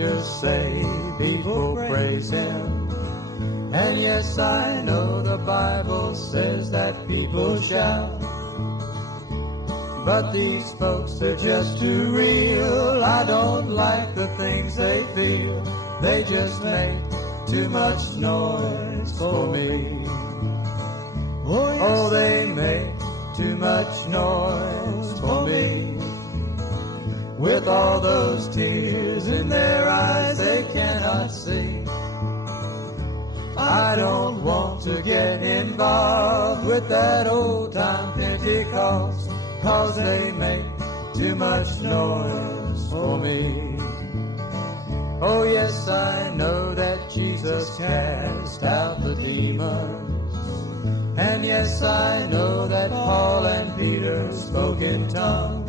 preachers say people praise him. And yes, I know the Bible says that people shout. But these folks are just too real. I don't like the things they feel. They just make too much noise for me. Oh, they make too much noise for me. With all those tears in their eyes they cannot see. I don't want to get involved with that old-time Pentecost, 'cause they make too much noise for me. Oh yes, I know that Jesus cast out the demons. And yes, I know that Paul and Peter spoke in tongues.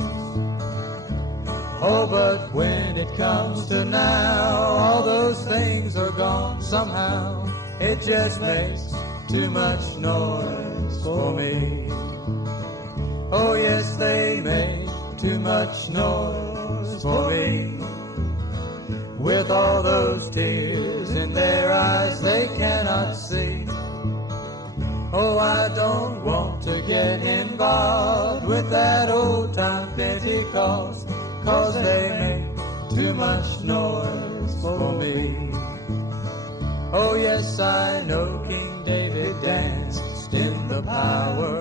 Oh, but when it comes to now, all those things are gone somehow. It just makes too much noise for me. Oh yes, they make too much noise for me. With all those tears in their eyes they cannot see. Oh, I don't want to get involved with that old-time Pentecost, 'cause they make too much noise for me. Oh yes, I know King David danced in the power.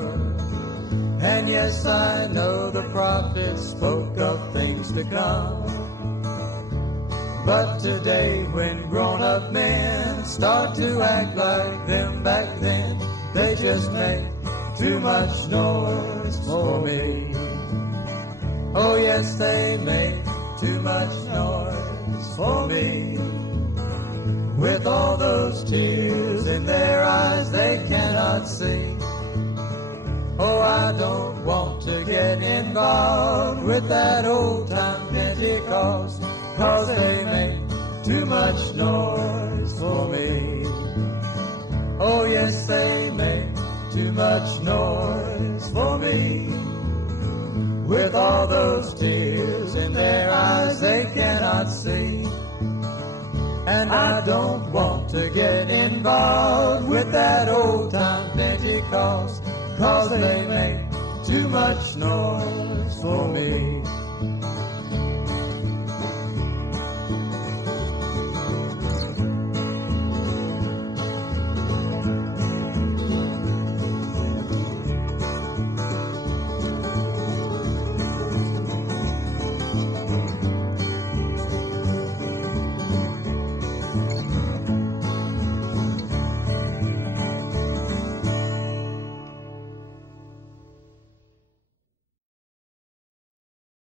And yes, I know the prophets spoke of things to come. But today, when grown-up men start to act like them back then, they just make too much noise for me. Oh yes, they make too much noise for me. With all those tears in their eyes they cannot see. Oh, I don't want to get involved with that old-time Pentecost, 'cause they make too much noise for me. Oh yes, they make too much noise for me. With all those tears in their eyes they cannot see. And I don't want to get involved with that old-time Pentecost, 'cause they make too much noise for me.